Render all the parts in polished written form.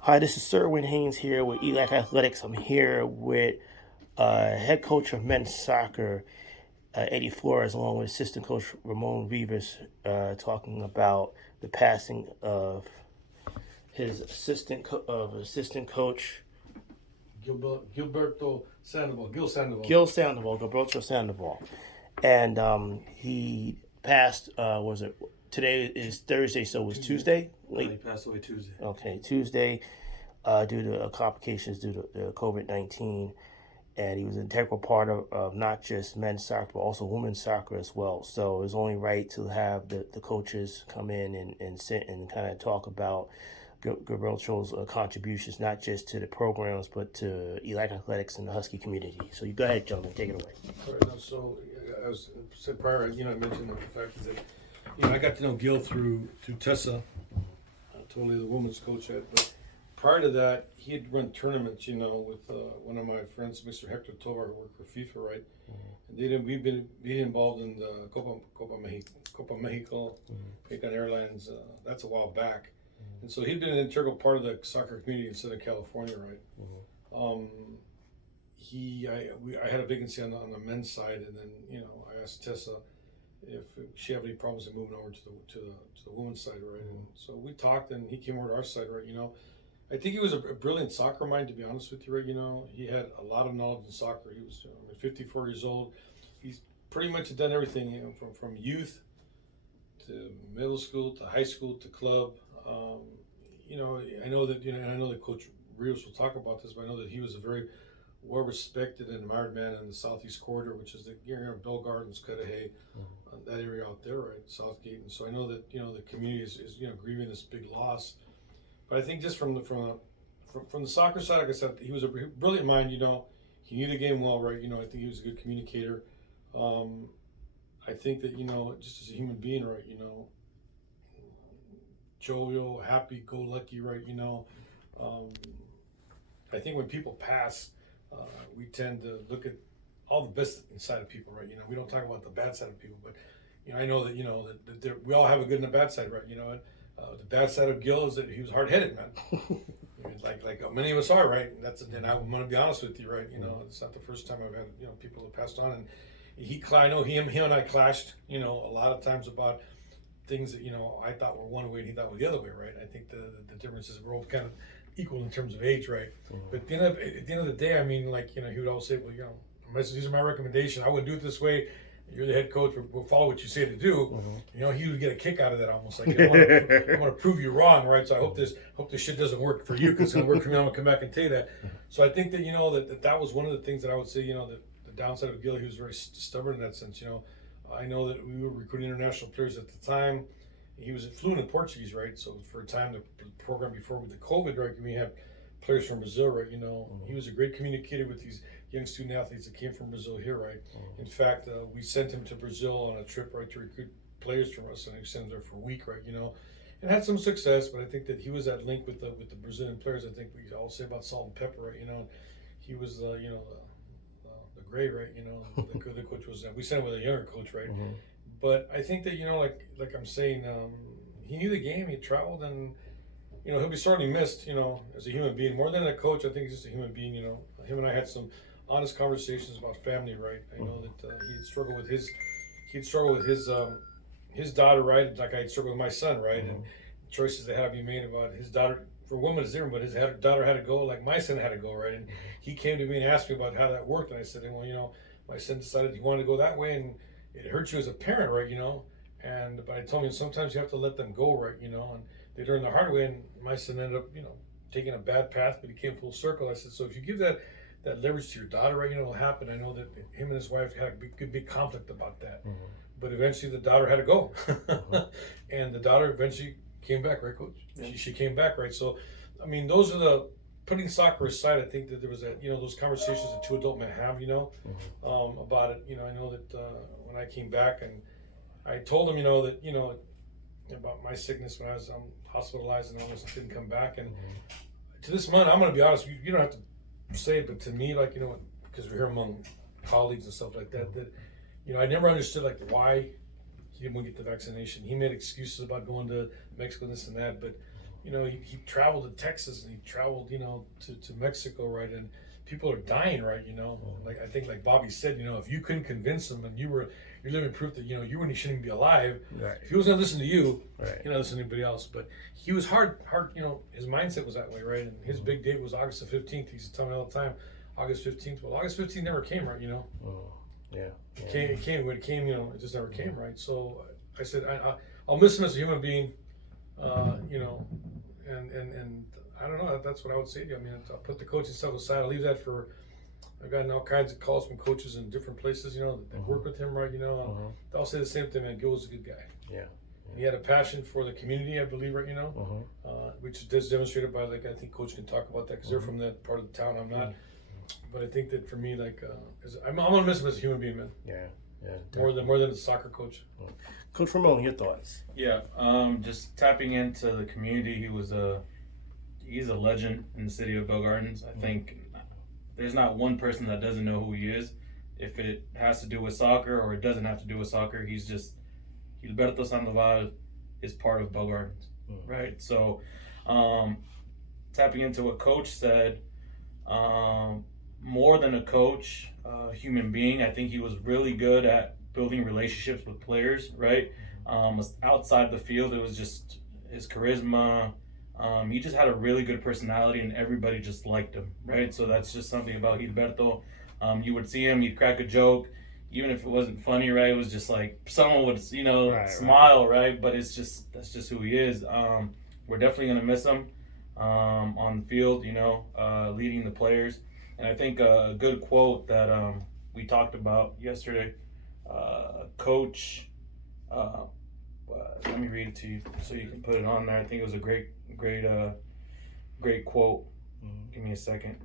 Hi, this is Sirwin Haynes here with ELAC Athletics. I'm here with head coach of men's soccer, Eddie Flores, along with assistant coach Ramon Rivas, talking about the passing of his assistant coach Gilberto Sandoval, Gilberto Sandoval, and he passed. Was it today? Is Thursday, so it was Tuesday. He passed away Tuesday. Okay, Tuesday, due to complications due to COVID-19, and he was an integral part of not just men's soccer but also women's soccer as well. So it was only right to have the coaches come in and sit and kind of talk about Gilberto's contributions, not just to the programs, but to ELAC Athletics and the Husky community. So you go ahead, gentlemen, take it away. All right, now, so as I said prior, I mentioned the fact is that I got to know Gil through Tessa, totally the women's coach. But prior to that, he had run tournaments, with one of my friends, Mr. Hector Tovar, who worked for FIFA, right? Mm-hmm. And we've been involved in the Copa Mexico, Mexican Airlines. That's a while back. And so he'd been an integral part of the soccer community in Southern California, right? I had a vacancy on the men's side, and then I asked Tessa if she had any problems in moving over to the women's side, right? And so we talked, and he came over to our side, right? I think he was a brilliant soccer mind, to be honest with you, right? He had a lot of knowledge in soccer. He was 54 years old. He's pretty much done everything, from youth to middle school to high school to club. I know that and I know that Coach Rivas will talk about this, but I know that he was a very well-respected and admired man in the Southeast Corridor, which is the area of Bell Gardens, Cudahy, that area out there, right, Southgate. And so I know that the community is grieving this big loss. But I think just from the soccer side, like I said, he was a brilliant mind. He knew the game well, right? I think he was a good communicator. I think that just as a human being, right? Jovial, happy-go-lucky, right? I think when people pass, we tend to look at all the best inside of people, right? We don't talk about the bad side of people, but I know that that we all have a good and a bad side, right? The bad side of Gil is that he was hard-headed, man. like many of us are, right? And I'm going to be honest with you, right? It's not the first time I've had people that passed on, and I know him and I clashed, a lot of times about things that I thought were one way and he thought were the other way, right? I think the difference is we're all kind of equal in terms of age, right? But at the end of the day, I mean, he would always say, well, these are my recommendation. I wouldn't do it this way. You're the head coach. We'll follow what you say to do. He would get a kick out of that, almost like I'm going to prove you wrong, right? So I hope this shit doesn't work for you, because it's going to work for me. I'm going to come back and tell you that. So I think that that was one of the things that I would say. The downside of Gil, he was very stubborn in that sense. I know that we were recruiting international players at the time. He was fluent in Portuguese, right? So for a time, the program before with the COVID, right, we had players from Brazil, right? He was a great communicator with these young student athletes that came from Brazil here, right? In fact, we sent him to Brazil on a trip, right, to recruit players from us, and we sent him there for a week, right? And had some success. But I think that he was that link with the Brazilian players. I think we all say about salt and pepper, right? He was the gray, right? The coach was. We sent him with a younger coach, right? But I think that like I'm saying, he knew the game. He traveled, and he'll be sorely missed. As a human being, more than a coach. I think he's just a human being. Him and I had some honest conversations about family, right? I know that he'd struggle with his daughter, right? Like I'd struggle with my son, right? And choices that had to be made about his daughter. For a woman, it's different, but his daughter had to go, like my son had to go, right? And he came to me and asked me about how that worked, and I said, well, my son decided he wanted to go that way, and it hurts you as a parent, right? But I told him sometimes you have to let them go, right? And they learned the hard way, and my son ended up, taking a bad path, but he came full circle. I said, so if you give that leverage to your daughter, right, it'll happen. I know that him and his wife had a big conflict about that, but eventually the daughter had to go, and the daughter eventually came back, right, Coach? Yeah. She came back, right? So, I mean, those are putting soccer aside. I think that there was those conversations that two adult men have, about it. I know that when I came back, and I told him, that about my sickness when I was hospitalized and almost didn't come back. And to this month, I'm going to be honest. You don't have to say it, but to me, because we're here among colleagues and stuff like that, that I never understood why he didn't want to get the vaccination. He made excuses about going to Mexico, this and that. But he traveled to Texas and he traveled to Mexico, right? And people are dying, right? Like I think, like Bobby said, if you couldn't convince them and you're living proof that you and he shouldn't be alive. Right. If he was gonna listen to you, right. He not listen to anybody else. But he was hard. His mindset was that way, right? And his big date was August the 15th. He used to tell me all the time, August 15th. Well, August 15th never came, right? Yeah. It came when it came. It just never came, right? So I said, I'll miss him as a human being, and I don't know. That's what I would say to you. I mean, I'll put the coaching stuff aside. I'll leave that for. I've gotten all kinds of calls from coaches in different places, that work with him, right? They'll say the same thing, man. Gil was a good guy. Yeah. He had a passion for the community, I believe, right? Which is demonstrated by, like, I think Coach can talk about that because they're from that part of the town. I'm not. But I think that for me, like, I'm gonna miss him as a human being, man. Yeah. More than a soccer coach. Coach Ramon, your thoughts? Yeah. Just tapping into the community. He's a legend in the city of Bell Gardens. I think there's not one person that doesn't know who he is. If it has to do with soccer or it doesn't have to do with soccer, he's just Gilberto Sandoval is part of Bell Gardens, right? So, tapping into what Coach said, more than a coach, human being. I think he was really good at building relationships with players, right? Outside the field, it was just his charisma. He just had a really good personality and everybody just liked him, right? So that's just something about Gilberto. You would see him, he'd crack a joke, even if it wasn't funny, right? It was just like someone would, smile, right? But that's just who he is. We're definitely going to miss him on the field, leading the players. And I think a good quote that we talked about yesterday, Coach, let me read it to you so you can put it on there. I think it was a great quote. Give me a second.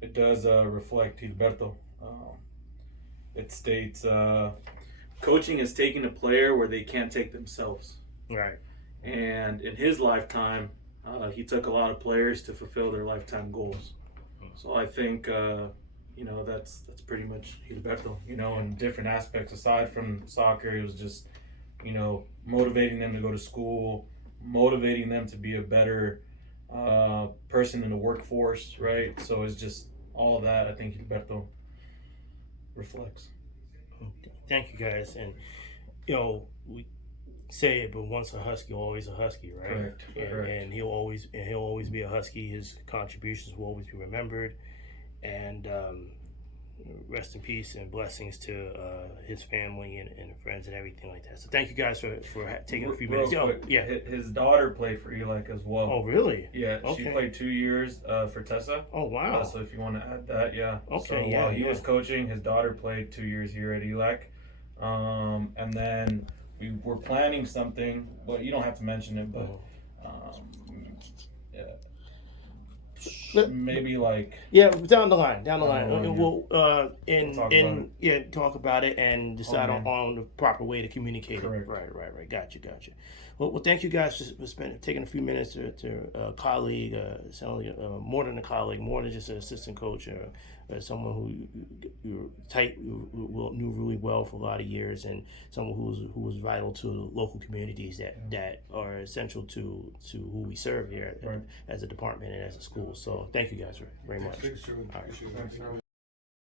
It does reflect Gilberto. It states, coaching is taking a player where they can't take themselves. Right. And in his lifetime, he took a lot of players to fulfill their lifetime goals. So I think, that's pretty much Gilberto, in different aspects. Aside from soccer, it was just, motivating them to go to school, motivating them to be a better person in the workforce, right? So it's just all of that I think Gilberto reflects. Thank you, guys. And, we say it, but once a Husky, always a Husky, right? Correct. And he'll always be a Husky. His contributions will always be remembered. And rest in peace and blessings to his family and friends and everything like that. So thank you guys for taking a few minutes. His daughter played for Elec as well. Oh, really? Yeah, okay. She played 2 years for Tessa. Oh, wow. So if you want to add that, yeah. Okay, so while he was coaching, his daughter played 2 years here at Elec. And then we were planning something, but you don't have to mention it, but maybe down the line. We'll talk about it and decide on the proper way to communicate. Correct. Right. Gotcha. Well, thank you guys for taking a few minutes to a colleague, more than a colleague, more than just an assistant coach, someone who you're tight, knew really well for a lot of years, and someone who was vital to the local communities that are essential to who we serve here as a department and as a school. So thank you guys very much. Thanks,